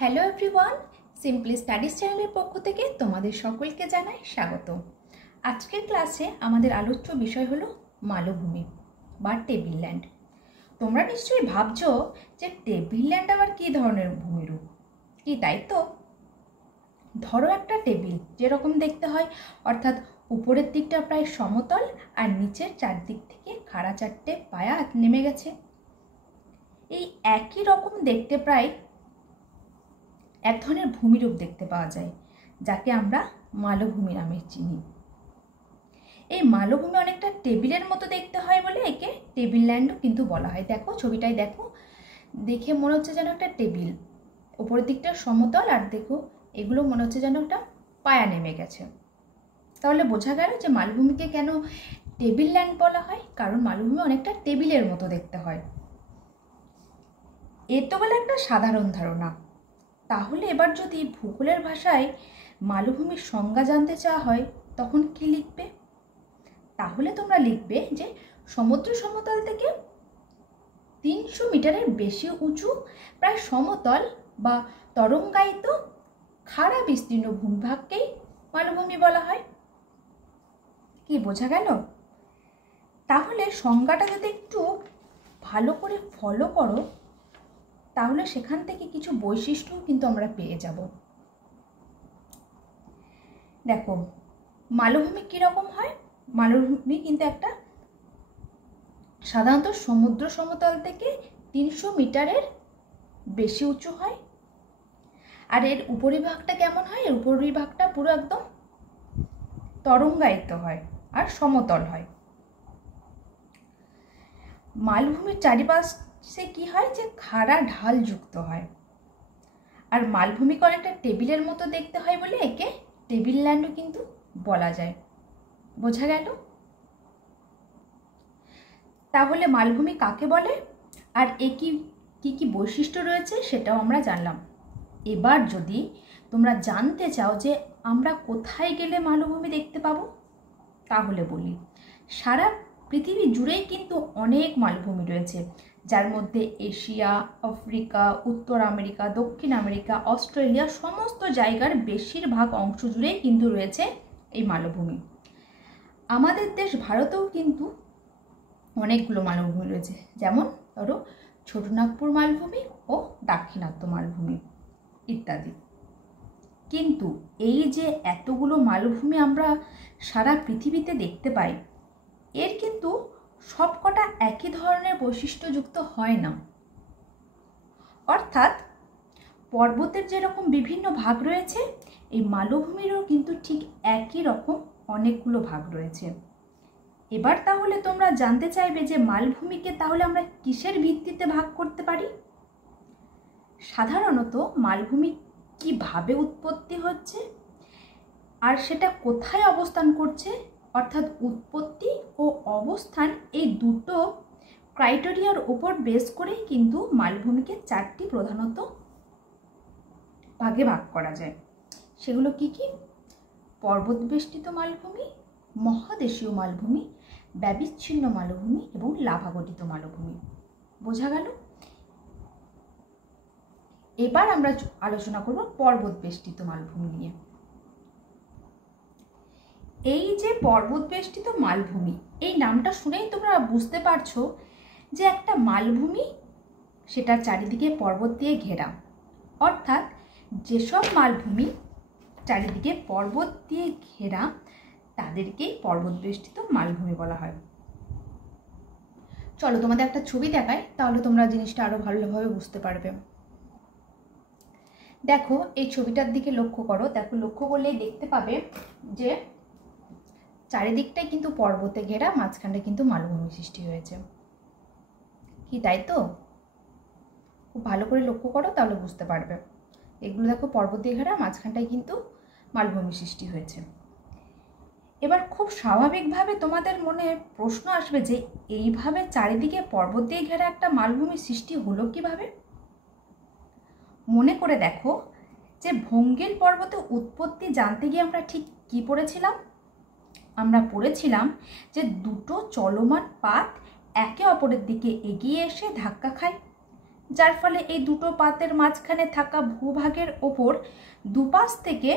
Hello everyone, simply studies চ্যানেলের পক্ষ থেকে তোমাদের সকলকে জানাই স্বাগত। আজকের ক্লাসে আমাদের আলোচ্য বিষয় হলো মালভূমি বা টেবিল ল্যান্ড। তোমরা নিশ্চয়ই ভাবছো যে টেবিল ল্যান্ড আবার কী ধরনের ভূমিরূপ, কি তাই তো? ধরো একটা টেবিল যেরকম দেখতে হয়, অর্থাৎ উপরের দিকটা প্রায় সমতল আর নিচের চারদিক থেকে খাড়া চারটে পায়া নেমে গেছে। এই একই রকম দেখতে প্রায় এক ধরনের ভূমিরূপ দেখতে পাওয়া যায়, যাকে আমরা মালভূমি নামে চিনি। এই মালভূমি অনেকটা টেবিলের মতো দেখতে হয় বলে একে টেবিল ল্যান্ডও কিন্তু বলা হয়। দেখো ছবিটাই দেখো, দেখে মনে হচ্ছে যেন একটা টেবিল, উপরের দিকটা সমতল, আর দেখো এগুলো মনে হচ্ছে যেন একটা পায়া নেমে গেছে। তাহলে বোঝা গেল যে মালভূমিকে কেন টেবিল ল্যান্ড বলা হয়, কারণ মালভূমি অনেকটা টেবিলের মতো দেখতে হয়। এ তো বলে একটা সাধারণ ধারণা। তাহলে এবার যদি ভূগোলের ভাষায় মালভূমির সংজ্ঞা জানতে চাওয়া হয়, তখন কি লিখবে? তাহলে তোমরা লিখবে যে সমুদ্র সমতল থেকে 300 মিটারের বেশি উঁচু, প্রায় সমতল বা তরঙ্গায়িত খাড়া বিস্তীর্ণ ভূমিভাগকেই মালভূমি বলা হয়। কি বোঝা গেল? তাহলে সংজ্ঞাটা যদি একটু ভালো করে ফলো করো, তাহলে সেখান থেকে কিছু বৈশিষ্ট্য কিন্তু আমরা পেয়ে যাব। দেখো মালভূমি কীরকম হয়। মালভূমি কিন্তু একটা সাধারণত সমুদ্র সমতল থেকে 300 মিটারের বেশি উঁচু হয়। আর এর উপরিভাগটা কেমন হয়? এর উপরিভাগটা পুরো একদম তরঙ্গায়িত হয় আর সমতল হয়। মালভূমির চারিপাশে কি হয়, যে খাড়া ঢাল যুক্ত হয়। আর মালভূমিকে অনেকটা টেবিলের মতো দেখতে হয় বলে একে টেবিল ল্যান্ডও কিন্তু বলা যায়। বোঝা গেল? তাহলে মালভূমি কাকে বলে আর এ কি কি বৈশিষ্ট্য রয়েছে সেটাও আমরা জানলাম। এবার যদি তোমরা জানতে চাও যে আমরা কোথায় গেলে মালভূমি দেখতে পাবো, তাহলে বলি সারা পৃথিবী জুড়েই কিন্তু অনেক মালভূমি রয়েছে, যার মধ্যে এশিয়া, আফ্রিকা, উত্তর আমেরিকা, দক্ষিণ আমেরিকা, অস্ট্রেলিয়া সমস্ত জায়গার বেশিরভাগ অংশ জুড়েই কিন্তু রয়েছে এই মালভূমি। আমাদের দেশ ভারতেও কিন্তু অনেকগুলো মালভূমি রয়েছে, যেমন ধরো ছোটনাগপুর মালভূমি ও দাক্ষিণাত্য মালভূমি ইত্যাদি। কিন্তু এই যে এতগুলো মালভূমি আমরা সারা পৃথিবীতে দেখতে পাই, এর কিন্তু সবকটা একই ধরনের বৈশিষ্ট্যযুক্ত হয় না। অর্থাৎ পর্বতের যেরকম বিভিন্ন ভাগ রয়েছে, এই মালভূমিরও কিন্তু ঠিক একই রকম অনেকগুলো ভাগ রয়েছে। এবার তাহলে তোমরা জানতে চাইবে যে মালভূমিকে তাহলে আমরা কিসের ভিত্তিতে ভাগ করতে পারি? সাধারণত মালভূমি কিভাবে উৎপত্তি হচ্ছে আর সেটা কোথায় অবস্থান করছে, অর্থাৎ উৎপত্তি ও অবস্থান, এই দুটো ক্রাইটেরিয়ার উপর বেস করেই কিন্তু মালভূমিকে চারটি প্রধানত ভাগে ভাগ করা যায়। সেগুলো কি কি? পর্বতবেষ্টিত মালভূমি, মহাদেশীয় মালভূমি, ব্যবিচ্ছিন্ন মালভূমি এবং লাভাগঠিত মালভূমি। বোঝা গেল? এবার আমরা আলোচনা করব পর্বতবেষ্টিত মালভূমি নিয়ে। এই যে পর্বতবেষ্টিত মালভূমি, এই নামটা শুনেই তোমরা বুঝতে পারছো যে একটা মালভূমি সেটার চারিদিকে পর্বত দিয়ে ঘেরা। অর্থাৎ যেসব মালভূমি চারিদিকে পর্বত দিয়ে ঘেরা তাদেরকেই পর্বতবেষ্টিত মালভূমি বলা হয়। চলো তোমাদের একটা ছবি দেখাই, তাহলে তোমরা জিনিসটা আরো ভালোভাবে বুঝতে পারবে। দেখো এই ছবিটার দিকে লক্ষ্য করো। দেখো লক্ষ্য করলেই দেখতে পাবে যে চারিদিকটাই কিন্তু পর্বতে ঘেরা, মাঝখানটা কিন্তু মালভূমি সৃষ্টি হয়েছে। কি তাই তো? খুব ভালো করে লক্ষ্য করো, তাহলে বুঝতে পারবে। এগুলো দেখো পর্বত দিয়ে ঘেরা, মাঝখানটায় কিন্তু মালভূমি সৃষ্টি হয়েছে। এবার খুব স্বাভাবিকভাবে তোমাদের মনে প্রশ্ন আসবে যে এইভাবে চারিদিকে পর্বত দিয়ে ঘেরা একটা মালভূমি সৃষ্টি হলো কিভাবে? মনে করে দেখো যে ভঙ্গিল পর্বতে উৎপত্তি জানতে গিয়ে আমরা ঠিক কি পড়েছিলাম? আমরা পড়েছিলাম যে দুটো চলমান পাত একে অপরের দিকে এগিয়ে এসে ধাক্কা খায়, যার ফলে এই দুটো পাতের মাঝখানে থাকা ভূভাগের ওপর দুপাশ থেকে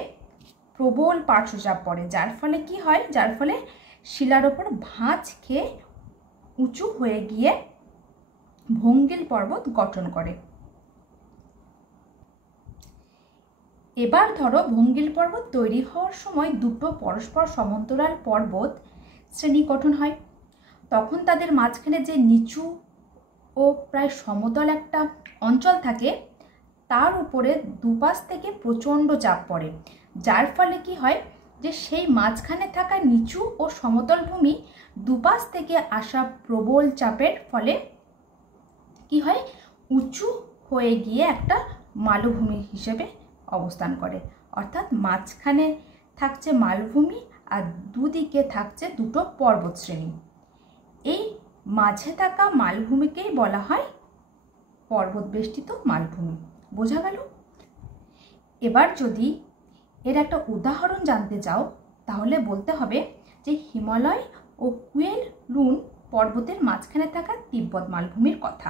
প্রবল পার্শ্বচাপ পড়ে, যার ফলে কি হয়, যার ফলে শিলার ওপর ভাঁজ খেয়ে উঁচু হয়ে গিয়ে ভঙ্গিল পর্বত গঠন করে। এবার ধরো ভঙ্গিল পর্বত তৈরি হওয়ার সময় দুটো পরস্পর সমান্তরাল পর্বত শ্রেণী গঠন হয়। তখন তাদের মাঝখানে যে নিচু ও প্রায় সমতল একটা অঞ্চল থাকে, তার উপরে দুপাশ থেকে প্রচণ্ড চাপ পড়ে, যার ফলে কি হয় যে সেই মাঝখানে থাকা নিচু ও সমতল ভূমি দুপাশ থেকে আসা প্রবল চাপের ফলে কি হয়, উঁচু হয়ে গিয়ে একটা মালভূমি হিসেবে অবস্থান করে। অর্থাৎ মাঝখানে থাকছে মালভূমি আর দুদিকে থাকছে দুটো পর্বতশ্রেণী। এই মাঝে থাকা মালভূমিকেই বলা হয় পর্বতবেষ্টিত মালভূমি। বোঝা গেল? এবার যদি এর একটা উদাহরণ জানতে চাও তাহলে বলতে হবে যে হিমালয় ও কুয়েললুন পর্বতের মাঝখানে থাকা তিব্বত মালভূমির কথা।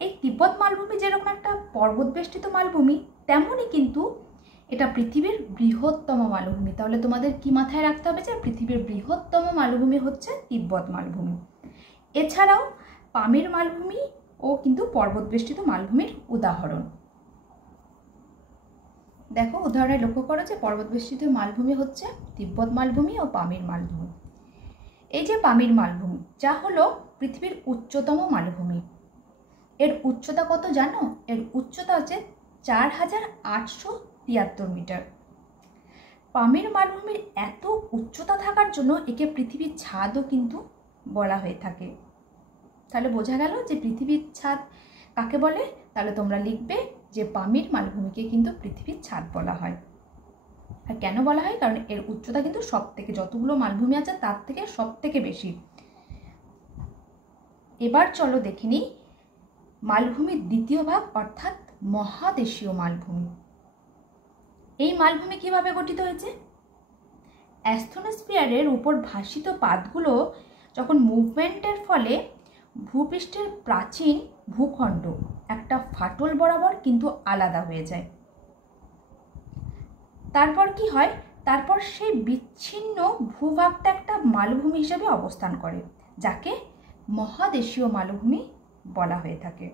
এই তিব্বত মালভূমি যেরকম একটা পর্বতবেষ্টিত মালভূমি, তেমনই কিন্তু এটা পৃথিবীর বৃহত্তম মালভূমি। তাহলে তোমাদের কি মাথায় রাখতে হবে যে পৃথিবীর বৃহত্তম মালভূমি হচ্ছে তিব্বত মালভূমি। এছাড়াও পামির মালভূমি ও কিন্তু পর্বতবেষ্টিত মালভূমির উদাহরণ। দেখো উদাহরণে লক্ষ্য করো যে পর্বতবেষ্টিত মালভূমি হচ্ছে তিব্বত মালভূমি ও পামির মালভূমি। এই যে পামির মালভূমি, যা হলো পৃথিবীর উচ্চতম মালভূমি, এর উচ্চতা কত জানো? এর উচ্চতা হচ্ছে 4873 মিটার। পামির মালভূমির এত উচ্চতা থাকার জন্য একে পৃথিবীর ছাদও কিন্তু বলা হয়ে থাকে। তাহলে বোঝা গেল যে পৃথিবীর ছাদ কাকে বলে? তাহলে তোমরা লিখবে যে পামির মালভূমিকে কিন্তু পৃথিবীর ছাদ বলা হয়। আর কেন বলা হয়? কারণ এর উচ্চতা কিন্তু সব থেকে, যতগুলো মালভূমি আছে তার থেকে সব থেকে বেশি। এবার চলো দেখে নিই মালভূমির দ্বিতীয় ভাগ, অর্থাৎ মহাদেশীয় মালভূমি। এই মালভূমি কিভাবে গঠিত হয়েছে? অ্যাস্থনোস্ফিয়ারের উপর ভাসিত পাতগুলো যখন মুভমেন্টের ফলে ভূপৃষ্ঠের প্রাচীন ভূখণ্ড একটা ফাটল বরাবর কিন্তু আলাদা হয়ে যায়। তারপর কি হয়? তারপর সেই বিচ্ছিন্ন ভূভাগটা একটা মালভূমি হিসেবে অবস্থান করে, যাকে মহাদেশীয় মালভূমি বলা হয়ে থাকে।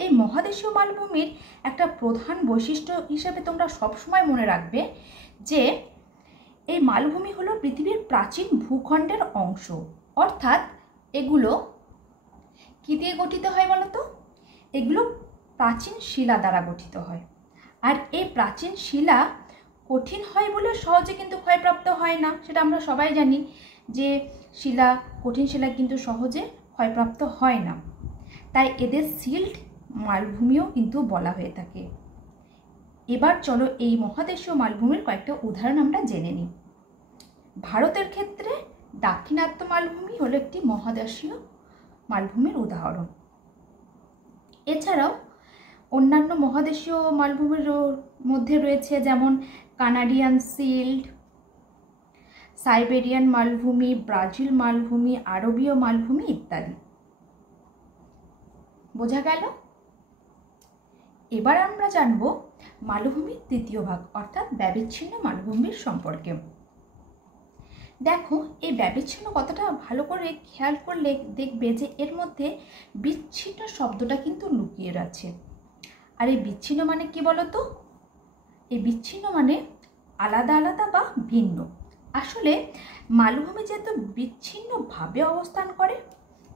এই মহাদেশীয় মালভূমির একটা প্রধান বৈশিষ্ট্য হিসেবে তোমরা সবসময় মনে রাখবে যে এই মালভূমি হলো পৃথিবীর প্রাচীন ভূখণ্ডের অংশ। অর্থাৎ এগুলো কি দিয়ে গঠিত হয় বলো তো? এগুলো প্রাচীন শিলা দ্বারা গঠিত হয়। আর এই প্রাচীন শিলা কঠিন হয় বলে সহজে কিন্তু ক্ষয়প্রাপ্ত হয় না, সেটা আমরা সবাই জানি যে কঠিন শিলা কিন্তু সহজে ক্ষয়প্রাপ্ত হয় না। তাই এদের সিল্ট মালভূমিও কিন্তু বলা হয়ে থাকে। এবার চলো এই মহাদেশীয় মালভূমির কয়েকটা উদাহরণ আমরা জেনে নিই। ভারতের ক্ষেত্রে দাক্ষিণাত্য মালভূমি হলো একটি মহাদেশীয় মালভূমির উদাহরণ। এছাড়াও অন্যান্য মহাদেশীয় মালভূমির মধ্যে রয়েছে যেমন কানাডিয়ান সিল্ট, সাইবেরিয়ান মালভূমি, ব্রাজিল মালভূমি, আরবীয় মালভূমি ইত্যাদি। বোঝা গেল? এবার আমরা জানব মালভূমির তৃতীয় ভাগ, অর্থাৎ ব্যবিচ্ছিন্ন মালভূমির সম্পর্কে। দেখো এই ব্যবিচ্ছিন্ন কথাটা ভালো করে খেয়াল করলে দেখবে যে এর মধ্যে বিচ্ছিন্ন শব্দটা কিন্তু লুকিয়ে আছে। আর এই বিচ্ছিন্ন মানে কি বলতো? এই বিচ্ছিন্ন মানে আলাদা আলাদা বা ভিন্ন। আসলে মালভূমি যেহেতু বিচ্ছিন্নভাবে অবস্থান করে,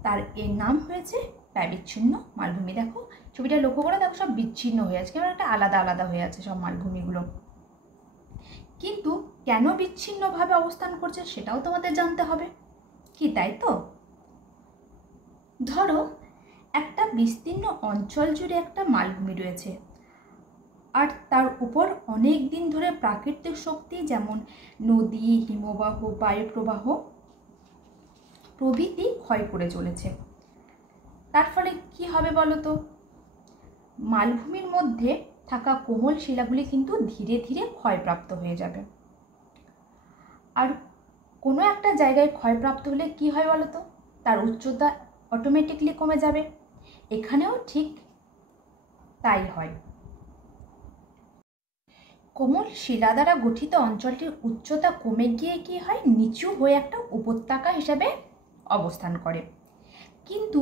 তার এর নাম হয়েছে ব্যবিচ্ছিন্ন মালভূমি। দেখো ছবিটা লক্ষ্য করে দেখো, সব বিচ্ছিন্ন হয়ে আছে, কেমন একটা আলাদা আলাদা হয়ে আছে সব মালভূমিগুলো। কিন্তু কেন বিচ্ছিন্নভাবে অবস্থান করছে সেটাও তোমাদের জানতে হবে, কি তাই তো? ধরো একটা বিস্তীর্ণ অঞ্চল জুড়ে একটা মালভূমি রয়েছে, আর তার উপর অনেক দিন ধরে প্রাকৃতিক শক্তি যেমন নদী, হিমবাহ, বায়ুপ্রবাহ প্রভৃতি ক্ষয় করে চলেছে। তার ফলে কি হবে বলো তো? মালভূমির মধ্যে থাকা কোমল শিলাগুলি কিন্তু ধীরে ধীরে ক্ষয়প্রাপ্ত হয়ে যাবে। আর কোনো একটা জায়গায় ক্ষয়প্রাপ্ত হলে কি হয় বলো তো? তার উচ্চতা অটোমেটিকলি কমে যাবে। এখানেও ঠিক তাই হয়। কোমল শিলা দ্বারা গঠিত অঞ্চলটির উচ্চতা কমে গিয়ে কি হয়, নিচু হয়ে একটা উপত্যকা হিসাবে অবস্থান করে। কিন্তু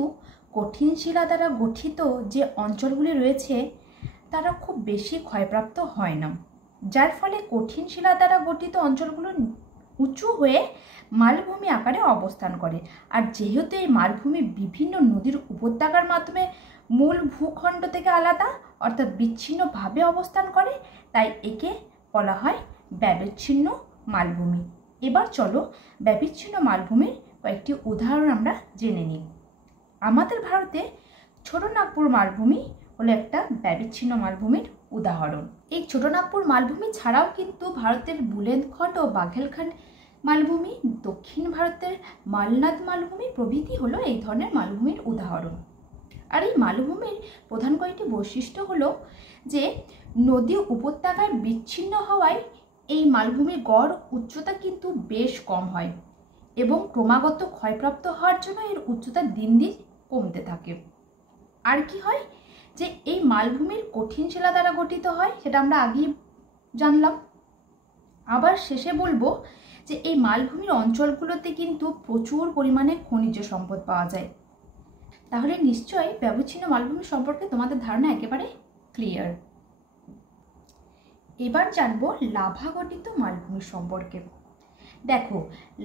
কঠিন শিলা দ্বারা গঠিত যে অঞ্চলগুলি রয়েছে তারা খুব বেশি ক্ষয়প্রাপ্ত হয় না, যার ফলে কঠিন শিলা দ্বারা গঠিত অঞ্চলগুলো উঁচু হয়ে মালভূমি আকারে অবস্থান করে। আর যেহেতু এই মালভূমি বিভিন্ন নদীর উপত্যকার মাধ্যমে মূল ভূখণ্ড থেকে আলাদা অর্থাৎ বিচ্ছিন্নভাবে অবস্থান করে, তাই একে বলা হয় ব্যবচ্ছিন্ন মালভূমি। এবার চলো ব্যবচ্ছিন্ন মালভূমির কয়েকটি উদাহরণ আমরা জেনে নিই। আমাদের ভারতে ছোটনাগপুর মালভূমি হলো একটা ব্যবচ্ছিন্ন মালভূমির উদাহরণ। এই ছোটনাগপুর মালভূমি ছাড়াও কিন্তু ভারতের বুন্দেলখণ্ড ও বাঘেলখণ্ড মালভূমি, দক্ষিণ ভারতের মালনাদ মালভূমি প্রভৃতি হলো এই ধরনের মালভূমির উদাহরণ। আর এই মালভূমির প্রধান কয়েকটি বৈশিষ্ট্য হলো যে নদী উপত্যকায় বিচ্ছিন্ন হওয়ায় এই মালভূমির গড় উচ্চতা কিন্তু বেশ কম হয় এবং ক্রমাগত ক্ষয়প্রাপ্ত হওয়ার জন্য এর উচ্চতা দিন দিন কমতে থাকে। আর কি হয় যে এই মালভূমির কঠিন শিলা দ্বারা গঠিত হয়, সেটা আমরা আগেই জানলাম। আবার শেষে বলবো যে এই মালভূমির অঞ্চলগুলোতে কিন্তু প্রচুর পরিমাণে খনিজ সম্পদ পাওয়া যায়। তাহলে নিশ্চয়ই ব্যবচ্ছিন্ন মালভূমি সম্পর্কে তোমাদের ধারণা একেবারে ক্লিয়ার। এবার জানবো লাভা গঠিত মালভূমি সম্পর্কে। দেখো,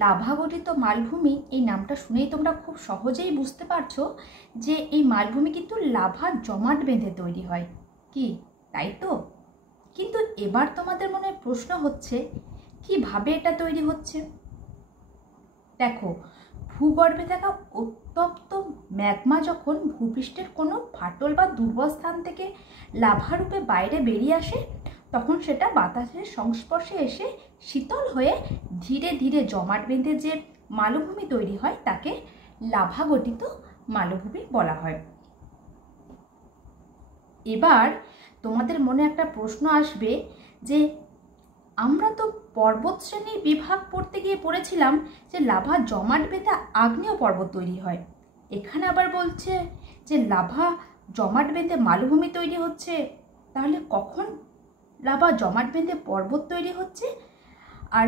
লাভা গঠিত মালভূমি এই নামটা শুনেই তোমরা খুব সহজেই বুঝতে পারছো যে এই মালভূমি কিন্তু লাভা জমাট বেঁধে তৈরি হয়, কি তাই তো? কিন্তু এবার তোমাদের মনে প্রশ্ন হচ্ছে কিভাবে এটা তৈরি হচ্ছে। দেখো, ভূগর্ভে থাকা উত্তপ্ত ম্যাগমা যখন ভূপৃষ্ঠের কোনো ফাটল বা দুর্বল স্থান থেকে লাভা রূপে বাইরে বেরিয়ে আসে, তখন সেটা বাতাসের সংস্পর্শে এসে শীতল হয়ে ধীরে ধীরে জমাট বেঁধে যে মালভূমি তৈরি হয় তাকে লাভা গঠিত মালভূমি বলা হয়। এবার তোমাদের মনে একটা প্রশ্ন আসবে যে আমরা তো পর্বত শ্রেণীর বিভাগ পড়তে গিয়ে পড়েছিলাম যে লাভা জমাট বেঁধে আগ্নেয় পর্বত তৈরি হয়, এখানে আবার বলছে যে লাভা জমাট বেঁধে মালভূমি তৈরি হচ্ছে। তাহলে কখন লাভা জমাট বেঁধে পর্বত তৈরি হচ্ছে আর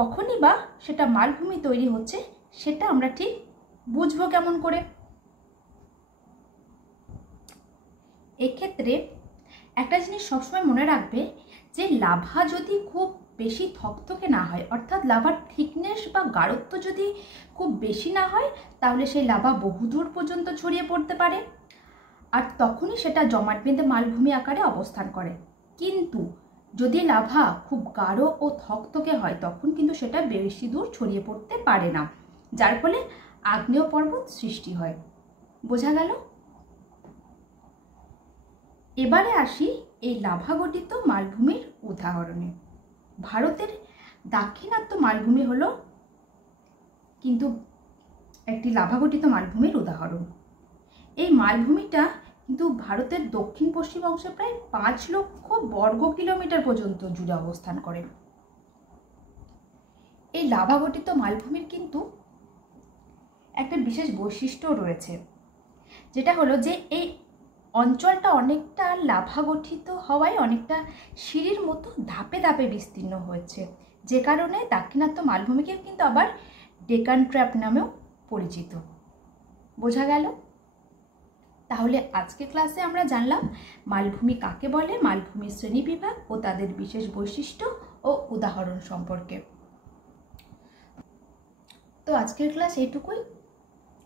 কখনই বা সেটা মালভূমি তৈরি হচ্ছে, সেটা আমরা ঠিক বুঝবো কেমন করে? এক্ষেত্রে একটা জিনিস সবসময় মনে রাখবে যে লাভা যদি খুব বেশি থকথকে না হয়, অর্থাৎ লাভার থিকনেস বা গাঢ়ত্ব যদি খুব বেশি না হয়, তাহলে সেই লাভা বহুদূর পর্যন্ত ছড়িয়ে পড়তে পারে আর তখনই সেটা জমাট বেঁধে মালভূমি আকারে অবস্থান করে। কিন্তু যদি লাভা খুব গাঢ় ও থকথকে হয় তখন কিন্তু সেটা বেশি দূর ছড়িয়ে পড়তে পারে না, যার ফলে আগ্নেয় পর্বত সৃষ্টি হয়। বোঝা গেল? এবারে আসি এই লাভা গঠিত মালভূমির উদাহরণে। ভারতের দাক্ষিণাত্য মালভূমি হলো কিন্তু একটি লাভা গঠিত মালভূমির উদাহরণ। এই মালভূমিটা কিন্তু ভারতের দক্ষিণ পশ্চিম অংশে প্রায় 5 লক্ষ বর্গ কিলোমিটার পর্যন্ত জুড়ে অবস্থান করে। এই লাভা গঠিত মালভূমির কিন্তু একটা বিশেষ বৈশিষ্ট্য রয়েছে, যেটা হলো যে এই অঞ্চলটা অনেকটা লাভা গঠিত হওয়ায় অনেকটা সিঁড়ির মতো ধাপে ধাপে বিস্তীর্ণ হয়েছে, যে কারণে দাক্ষিণাত্য মালভূমিকে কিন্তু আবার ডেকান ট্র্যাপ নামেও পরিচিত। বোঝা গেল? তাহলে আজকের ক্লাসে আমরা জানলাম মালভূমি কাকে বলে, মালভূমির শ্রেণীবিভাগ ও তাদের বিশেষ বৈশিষ্ট্য ও উদাহরণ সম্পর্কে। তো আজকের ক্লাস এইটুকুই।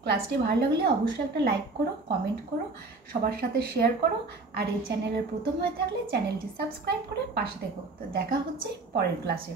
ক্লাসটি ভালো লাগলে অবশ্যই একটা লাইক করো, কমেন্ট করো, সবার সাথে শেয়ার করো, আর এই চ্যানেলের প্রথম হয়ে থাকলে চ্যানেলটি সাবস্ক্রাইব করে পাশে থেকো। তো দেখা হচ্ছে পরের ক্লাসে।